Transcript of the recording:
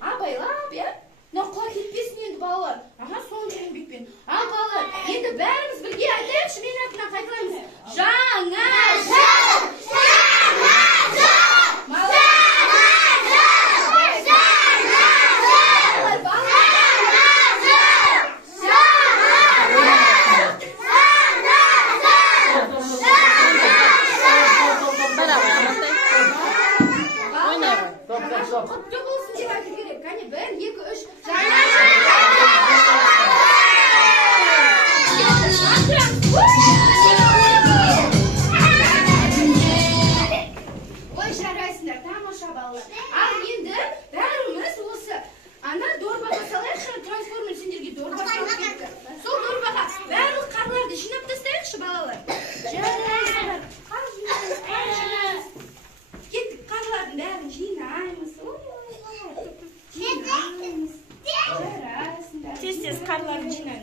Абайлап, ya. Naqqa ketpesin endi balalar. Aha, so'ng еңбекпен. Al balalar, endi bәрimiz birga aytaylikchi, men atdan qaytaramiz. Жаңа жыл! Жаңа Құтты болсын деп айту керек. Қане 1, 2, 3. Жаңа Ой, жарайсыңдар, тамаша балалар. Ал енді бәріміз осы ана дорбаға салайықшы, трансформер сендерге дорба салып кетті. Сол дорбаға барлық қарларды жинап тастайықшы балалар. Жарайсыңдар. Қар жинаймыз. Кеттік, қарлардың бәрін жинаймыз. Жинаймыз. Жарайсыңдар. Тез-тез қарларын жинаймыз.